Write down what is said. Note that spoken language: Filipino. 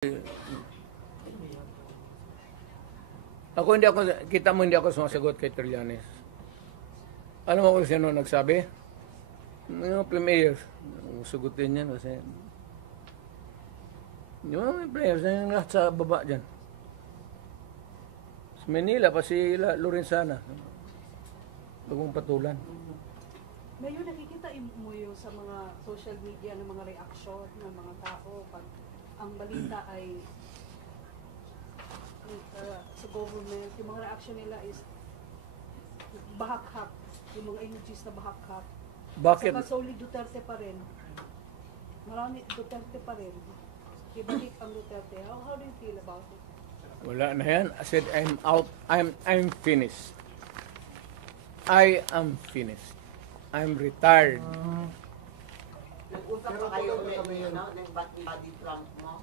Hindi ako sumasagot kay Trillanes. Alam mo kung sino nagsabi? Yung players. Sugutin yan kasi yung players na yung lahat sa baba dyan. Sa Manila, pa si Lorenzana. Bagong patulan. Ngayon nakikita mo yung sa mga social media ng mga reaksyon ng mga tao pag ang balita ay sa government, yung mga reaction nila is bahakhap, yung mga emojis na bahakhap. Bakit? Saka solely Duterte pa rin. Marami Duterte pa rin. Ibalik ang Duterte. How do you feel about it? Wala na yan. I said, I'm out. I'm finished. I am finished. I'm retired. Nag-usap pa kayo ulit, no? Ng body Trump mo?